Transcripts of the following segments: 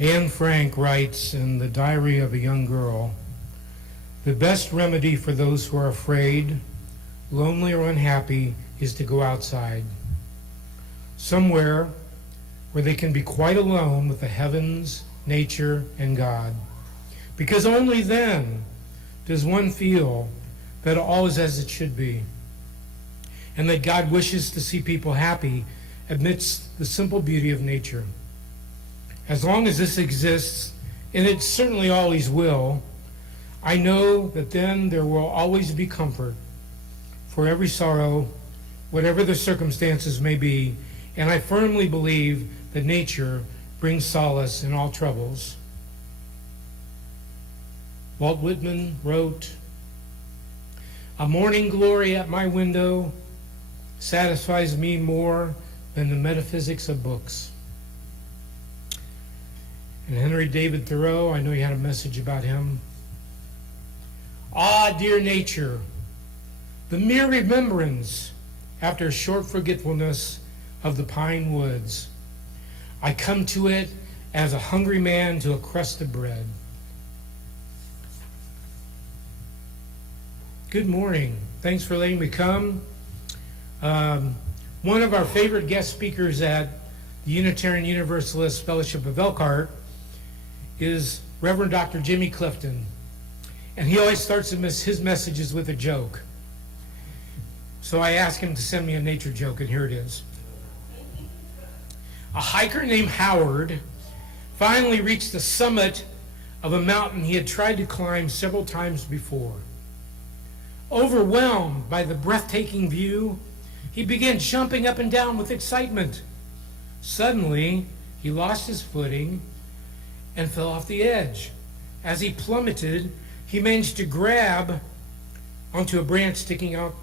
Anne Frank writes in The Diary of a Young Girl, "The best remedy for those who are afraid, lonely, or unhappy is to go outside, somewhere where they can be quite alone with the heavens, nature, and God. Because only then does one feel that all is as it should be, and that God wishes to see people happy amidst the simple beauty of nature. As long as this exists, and it certainly always will, I know that then there will always be comfort for every sorrow, whatever the circumstances may be, and I firmly believe that nature brings solace in all troubles." Walt Whitman wrote, "A morning glory at my window satisfies me more than the metaphysics of books." And Henry David Thoreau, I know you had a message about him. "Ah, dear nature, the mere remembrance, after a short forgetfulness, of the pine woods. I come to it as a hungry man to a crust of bread." Good morning. Thanks for letting me come. One of our favorite guest speakers at the Unitarian Universalist Fellowship of Elkhart is Reverend Dr. Jimmy Clifton. And he always starts his messages with a joke. So I asked him to send me a nature joke, and here it is. A hiker named Howard finally reached the summit of a mountain he had tried to climb several times before. Overwhelmed by the breathtaking view, he began jumping up and down with excitement. Suddenly, he lost his footing and fell off the edge. As he plummeted, he managed to grab onto a branch sticking out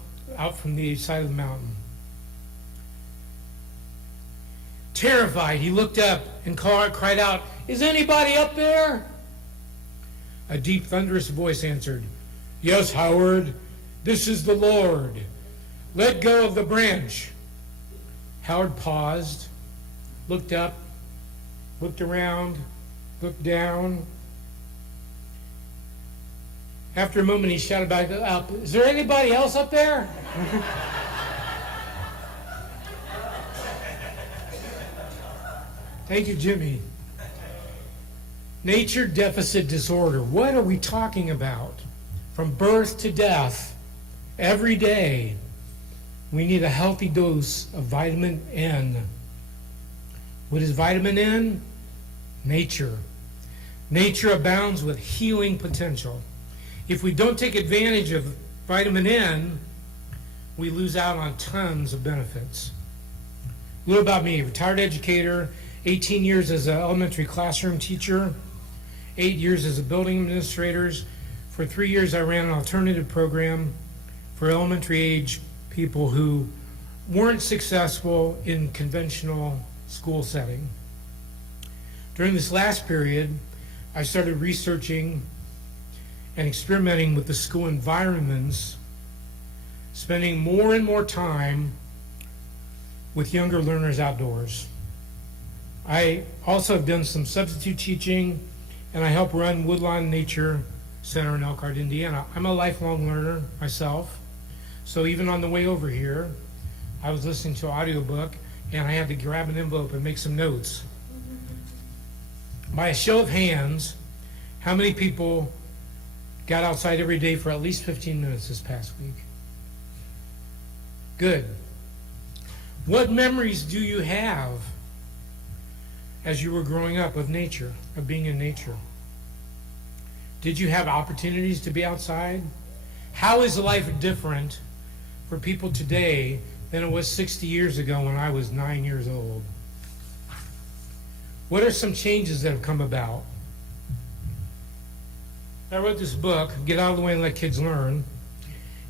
from the side of the mountain. Terrified, he looked up and cried out, "Is anybody up there?" A deep, thunderous voice answered, "Yes, Howard, this is the Lord. Let go of the branch." Howard paused, looked up, looked around, looked down. After a moment, he shouted back up, "Is there anybody else up there?" Thank you, Jimmy. Nature deficit disorder. What are we talking about? From birth to death, every day, we need a healthy dose of vitamin N. What is vitamin N? Nature. Nature abounds with healing potential. If we don't take advantage of vitamin N, we lose out on tons of benefits. A little about me: retired educator, 18 years as an elementary classroom teacher, 8 years as a building administrator. For 3 years, I ran an alternative program for elementary age people who weren't successful in conventional school setting. During this last period, I started researching and experimenting with the school environments, spending more and more time with younger learners outdoors. I also have done some substitute teaching, and I help run Woodlawn Nature Center in Elkhart, Indiana. I'm a lifelong learner myself, so even on the way over here, I was listening to an audiobook, and I had to grab an envelope and make some notes. By a show of hands, how many people got outside every day for at least 15 minutes this past week? Good. What memories do you have as you were growing up of nature, of being in nature? Did you have opportunities to be outside? How is life different for people today than it was 60 years ago when I was 9 years old? What are some changes that have come about? I wrote this book, Get Out of the Way and Let Kids Learn,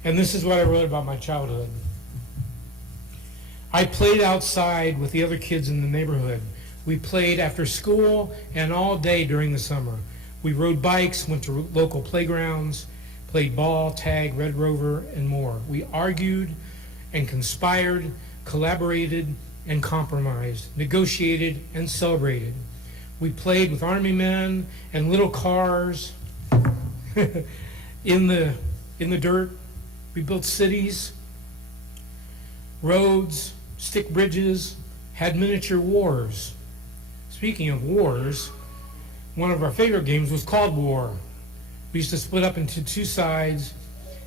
and this is what I wrote about my childhood. I played outside with the other kids in the neighborhood. We played after school and all day during the summer. We rode bikes, went to local playgrounds, played ball, tag, Red Rover, and more. We argued and conspired, collaborated and compromised, negotiated and celebrated. We played with army men and little cars in the dirt. We built cities, roads, stick bridges, had miniature wars. Speaking of wars, one of our favorite games was called War. We used to split up into two sides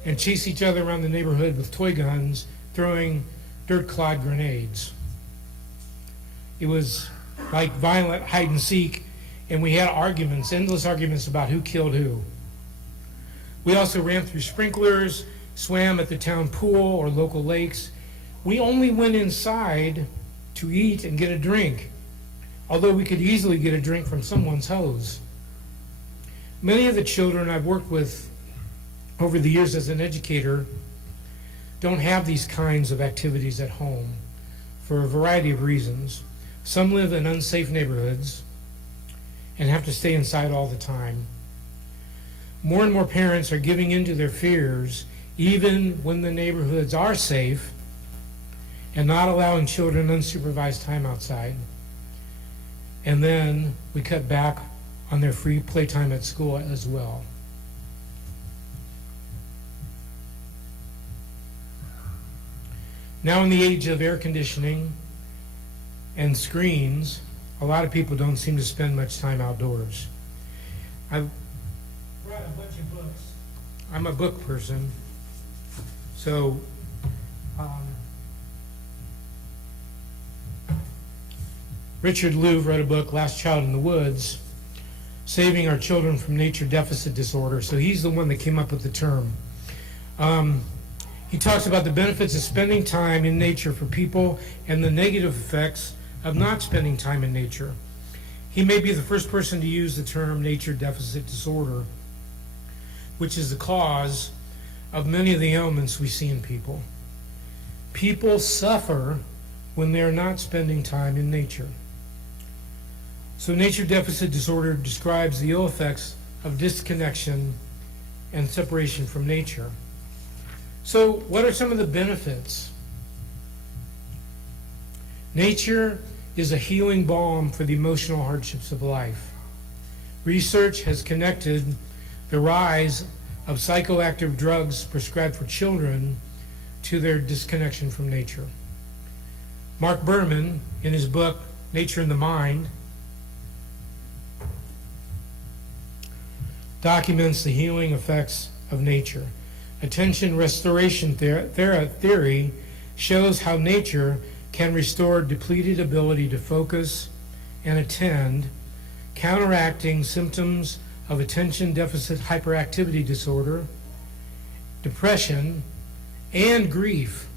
and chase each other around the neighborhood with toy guns, throwing dirt-clod grenades. It was like violent hide and seek, and we had arguments, endless arguments about who killed who. We also ran through sprinklers, swam at the town pool or local lakes. We only went inside to eat and get a drink, although we could easily get a drink from someone's hose. Many of the children I've worked with over the years as an educator don't have these kinds of activities at home for a variety of reasons. Some live in unsafe neighborhoods and have to stay inside all the time. More and more parents are giving in to their fears even when the neighborhoods are safe and not allowing children unsupervised time outside. And then we cut back on their free playtime at school as well. Now in the age of air conditioning and screens, a lot of people don't seem to spend much time outdoors. I've brought a bunch of books. I'm a book person, so Richard Louv wrote a book, Last Child in the Woods, Saving Our Children from Nature Deficit Disorder. So he's the one that came up with the term. He talks about the benefits of spending time in nature for people and the negative effects of not spending time in nature. He may be the first person to use the term nature deficit disorder, which is the cause of many of the ailments we see in people. People suffer when they're not spending time in nature. So nature deficit disorder describes the ill effects of disconnection and separation from nature. So what are some of the benefits? Nature is a healing balm for the emotional hardships of life. Research has connected the rise of psychoactive drugs prescribed for children to their disconnection from nature. Mark Berman, in his book, Nature in the Mind, documents the healing effects of nature. Attention restoration theory shows how nature can restore depleted ability to focus and attend, counteracting symptoms of attention deficit hyperactivity disorder, depression, and grief.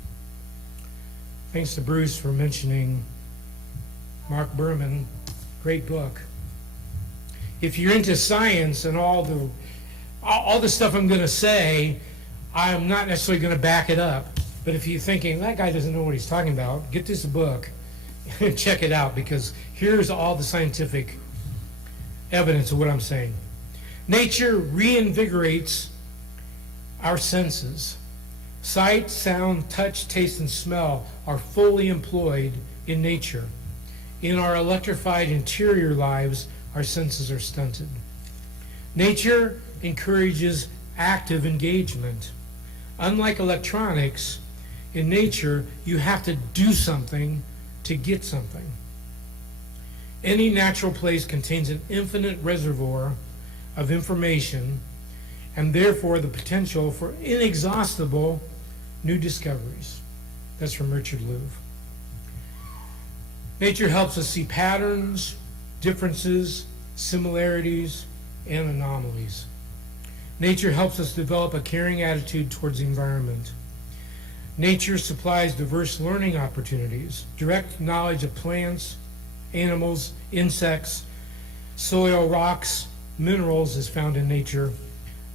Thanks to Bruce for mentioning Mark Berman. Great book. If you're into science and all the stuff I'm going to say, I'm not necessarily going to back it up. But if you're thinking, that guy doesn't know what he's talking about, get this book and check it out, because here's all the scientific evidence of what I'm saying. Nature reinvigorates our senses. Sight, sound, touch, taste, and smell are fully employed in nature. In our electrified interior lives, our senses are stunted. Nature encourages active engagement. Unlike electronics, in nature, you have to do something to get something. Any natural place contains an infinite reservoir of information and therefore the potential for inexhaustible new discoveries. That's from Richard Louv. Nature helps us see patterns, differences, similarities, and anomalies. Nature helps us develop a caring attitude towards the environment. Nature supplies diverse learning opportunities. Direct knowledge of plants, animals, insects, soil, rocks, minerals is found in nature.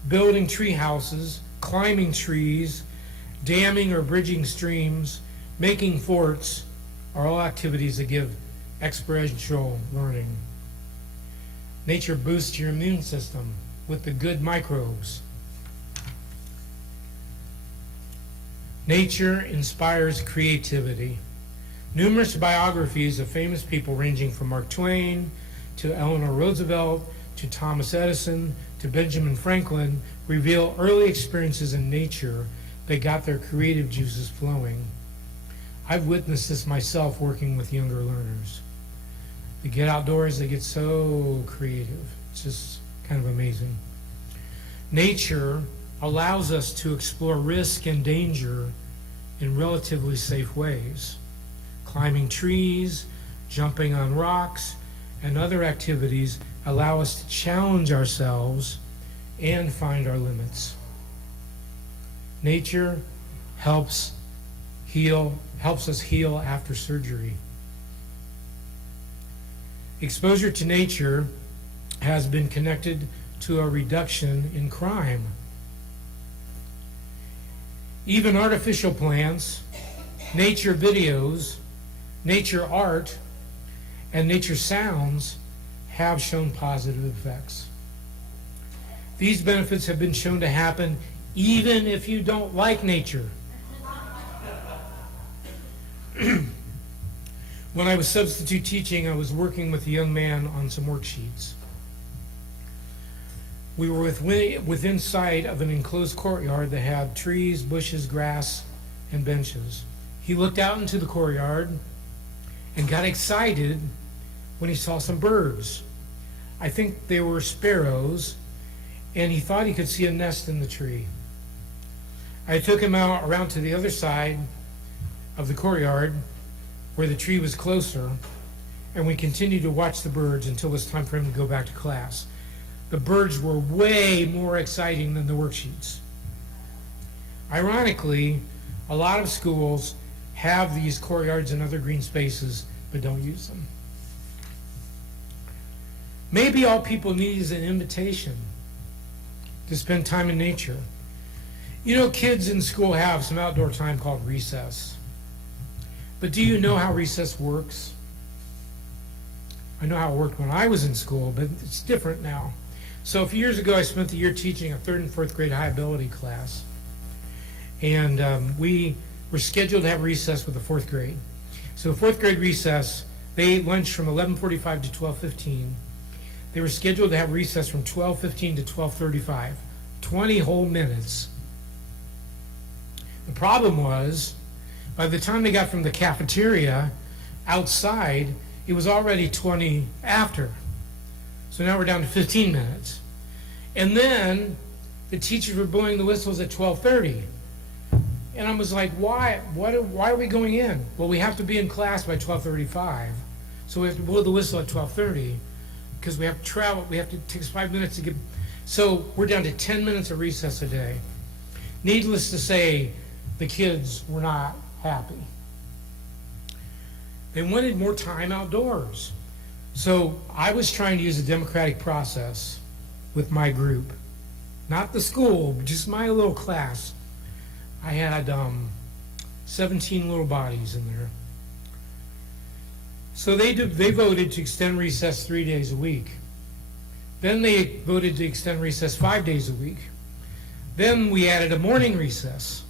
Building tree houses, climbing trees, damming or bridging streams, making forts are all activities that give experiential learning. Nature boosts your immune system with the good microbes. Nature inspires creativity. Numerous biographies of famous people ranging from Mark Twain to Eleanor Roosevelt, to Thomas Edison, to Benjamin Franklin, reveal early experiences in nature that got their creative juices flowing. I've witnessed this myself working with younger learners. They get outdoors, they get so creative. It's just kind of amazing. Nature allows us to explore risk and danger in relatively safe ways. Climbing trees, jumping on rocks, and other activities allow us to challenge ourselves and find our limits. Nature helps us heal after surgery. Exposure to nature has been connected to a reduction in crime. Even artificial plants, nature videos, nature art, and nature sounds have shown positive effects. These benefits have been shown to happen even if you don't like nature. When I was substitute teaching, I was working with a young man on some worksheets. We were within sight of an enclosed courtyard that had trees, bushes, grass, and benches. He looked out into the courtyard and got excited when he saw some birds. I think they were sparrows, and he thought he could see a nest in the tree. I took him out around to the other side of the courtyard where the tree was closer, and we continued to watch the birds until it was time for him to go back to class. The birds were way more exciting than the worksheets. Ironically, a lot of schools have these courtyards and other green spaces, but don't use them. Maybe all people need is an invitation to spend time in nature. You know, kids in school have some outdoor time called recess. But do you know how recess works? I know how it worked when I was in school, but it's different now. So a few years ago, I spent the year teaching a 3rd and 4th grade high ability class. And we were scheduled to have recess with the 4th grade. So the 4th grade recess, they ate lunch from 11:45 to 12:15. They were scheduled to have recess from 12:15 to 12:35, 20 whole minutes. The problem was, by the time they got from the cafeteria outside, it was already 20 after. So now we're down to 15 minutes. And then the teachers were blowing the whistles at 12:30. And I was like, why are we going in? Well, we have to be in class by 12:35. So we have to blow the whistle at 12:30 because we have to travel. We have to take us 5 minutes to get. So we're down to 10 minutes of recess a day. Needless to say, the kids were not happy. They wanted more time outdoors. So I was trying to use a democratic process with my group. Not the school, just my little class. I had 17 little bodies in there. So they voted to extend recess 3 days a week. Then they voted to extend recess 5 days a week. Then we added a morning recess.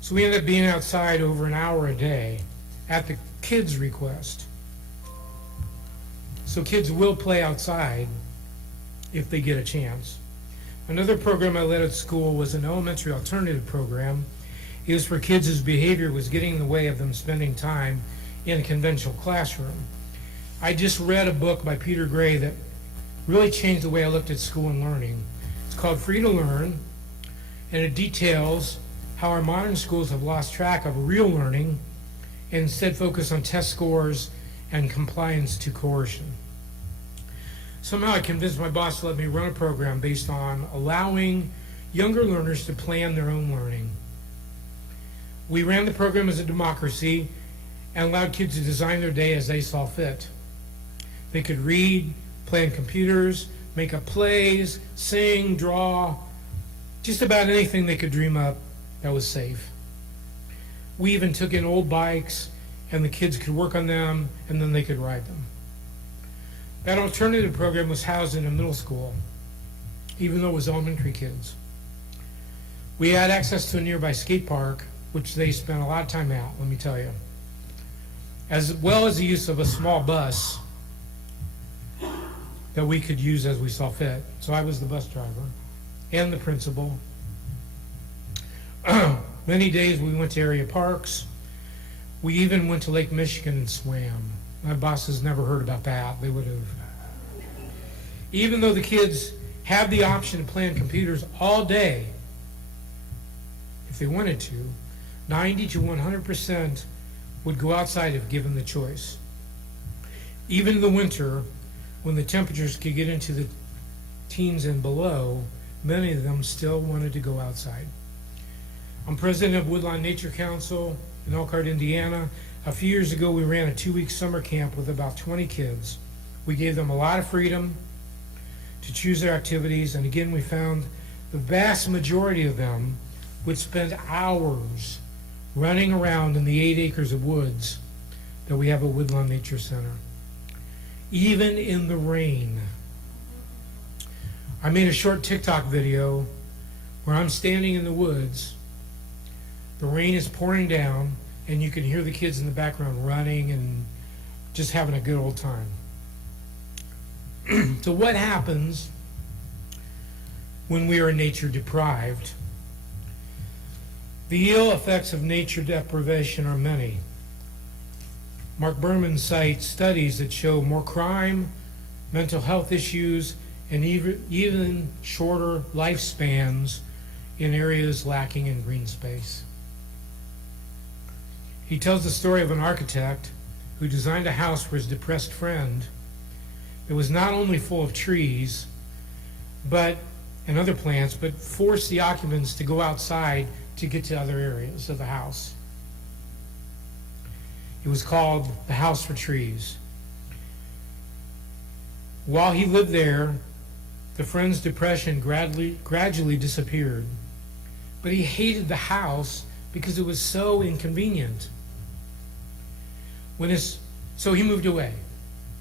So we ended up being outside over an hour a day at the kids' request. So kids will play outside if they get a chance. Another program I led at school was an elementary alternative program. It was for kids whose behavior was getting in the way of them spending time in a conventional classroom. I just read a book by Peter Gray that really changed the way I looked at school and learning. It's called Free to Learn, and it details how our modern schools have lost track of real learning and instead focus on test scores and compliance to coercion. Somehow I convinced my boss to let me run a program based on allowing younger learners to plan their own learning. We ran the program as a democracy and allowed kids to design their day as they saw fit. They could read, play on computers, make up plays, sing, draw, just about anything they could dream up that was safe. We even took in old bikes, and the kids could work on them, and then they could ride them. That alternative program was housed in a middle school, even though it was elementary kids. We had access to a nearby skate park, which they spent a lot of time at, let me tell you, as well as the use of a small bus that we could use as we saw fit. So I was the bus driver and the principal. Many days we went to area parks. We even went to Lake Michigan and swam. My bosses never heard about that. They would have. Even though the kids had the option to play on computers all day, if they wanted to, 90 to 100% would go outside if given the choice. Even in the winter, when the temperatures could get into the teens and below, many of them still wanted to go outside. I'm president of Woodlawn Nature Council in Elkhart, Indiana. A few years ago, we ran a 2-week summer camp with about 20 kids. We gave them a lot of freedom to choose their activities, and again, we found the vast majority of them would spend hours running around in the 8 acres of woods that we have at Woodlawn Nature Center, even in the rain. I made a short TikTok video where I'm standing in the woods, the rain is pouring down, and you can hear the kids in the background running and just having a good old time. So what happens when we are nature deprived? The ill effects of nature deprivation are many. Mark Berman cites studies that show more crime, mental health issues, and even shorter lifespans in areas lacking in green space. He tells the story of an architect who designed a house for his depressed friend that was not only full of trees and other plants, but forced the occupants to go outside to get to other areas of the house. It was called the House for Trees. While he lived there, the friend's depression gradually disappeared. But he hated the house because it was so inconvenient. So he moved away.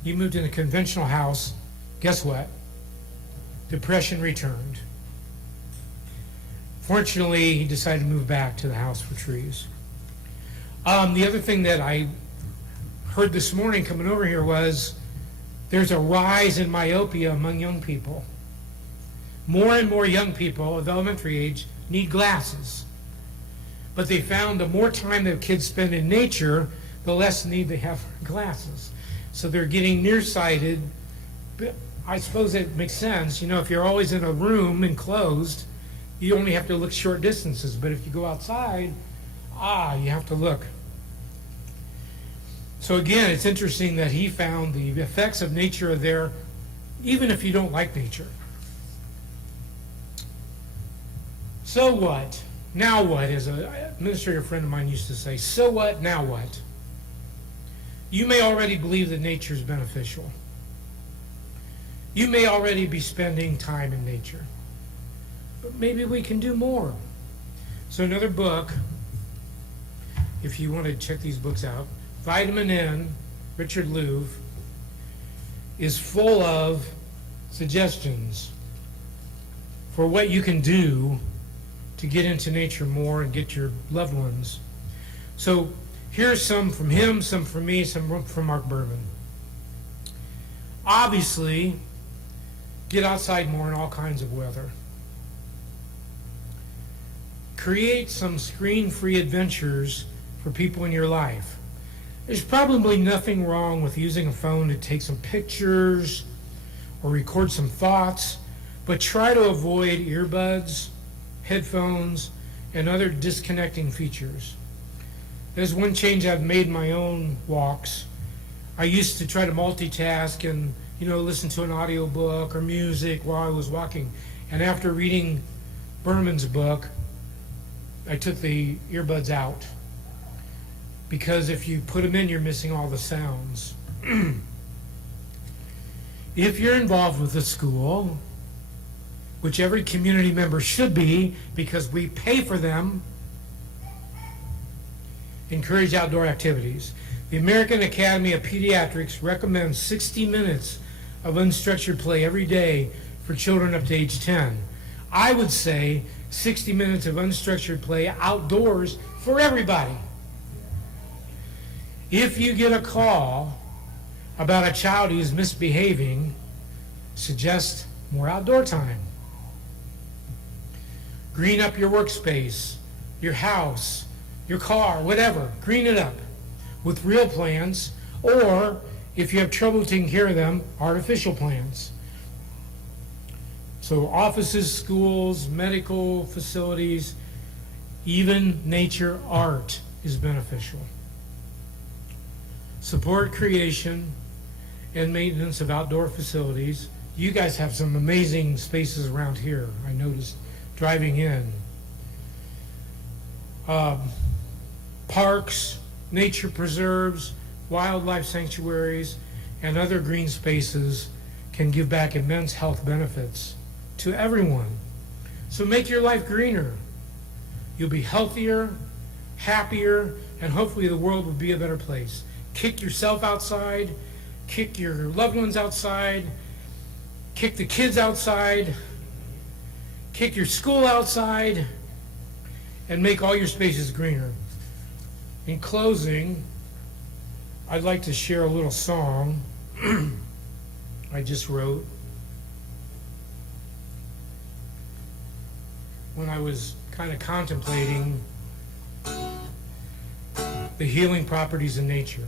He moved in a conventional house. Guess what? Depression returned. Fortunately, he decided to move back to the House for Trees. The other thing that I heard this morning coming over here was there's a rise in myopia among young people. More and more young people of elementary age need glasses. But they found the more time that kids spend in nature, the less need they have for glasses. So they're getting nearsighted. I suppose it makes sense. You know, if you're always in a room enclosed, you only have to look short distances. But if you go outside, you have to look. So again, it's interesting that he found the effects of nature are there, even if you don't like nature. So what? Now what? As an administrator friend of mine used to say, so what, now what? You may already believe that nature is beneficial. You may already be spending time in nature. But maybe we can do more. So another book, if you want to check these books out, Vitamin N, Richard Louv, is full of suggestions for what you can do to get into nature more and get your loved ones. So here's some from him, some from me, some from Mark Berman. Obviously, get outside more in all kinds of weather. Create some screen-free adventures for people in your life. There's probably nothing wrong with using a phone to take some pictures or record some thoughts, but try to avoid earbuds, headphones, and other disconnecting features. There's one change I've made in my own walks. I used to try to multitask and, listen to an audio book or music while I was walking. And after reading Berman's book, I took the earbuds out. Because if you put them in, you're missing all the sounds. If you're involved with the school, which every community member should be because we pay for them, encourage outdoor activities. The American Academy of Pediatrics recommends 60 minutes of unstructured play every day for children up to age 10. I would say 60 minutes of unstructured play outdoors for everybody. If you get a call about a child who's misbehaving, Suggest more outdoor time. Green up your workspace, your house, your car, whatever. Green it up with real plants, or if you have trouble taking care of them, artificial plants. So offices, schools, medical facilities, even nature art is beneficial. Support creation and maintenance of outdoor facilities. You guys have some amazing spaces around here, I noticed driving in. Parks, nature preserves, wildlife sanctuaries, and other green spaces can give back immense health benefits to everyone. So make your life greener. You'll be healthier, happier, and hopefully the world will be a better place. Kick yourself outside, kick your loved ones outside, kick the kids outside, kick your school outside, and make all your spaces greener. In closing, I'd like to share a little song I just wrote when I was kind of contemplating the healing properties of nature.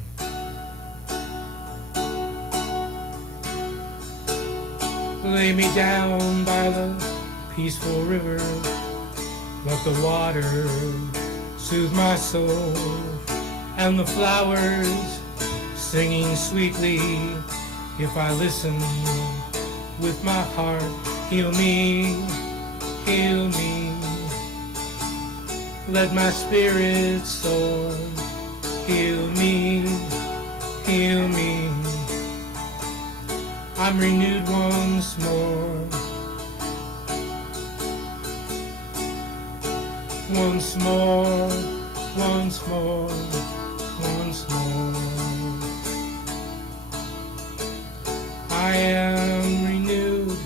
Lay me down by the peaceful river, let the water soothe my soul, and the flowers singing sweetly, if I listen with my heart. Heal me, heal me, let my spirit soar. Heal me, heal me, I'm renewed once more. Once more, once more, once more. I am renewed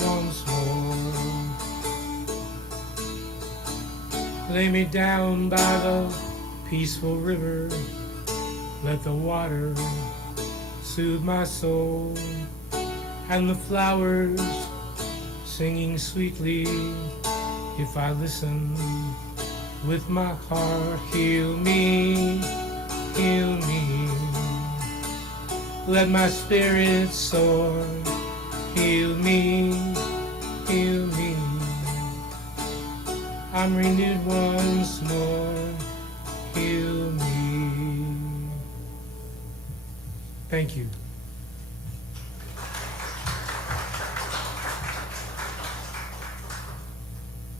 once more. Lay me down by the peaceful river, let the water soothe my soul, and the flowers singing sweetly, if I listen with my heart. Heal me, heal me, let my spirit soar. Heal me, heal me, I'm renewed once more. Heal me. Thank you.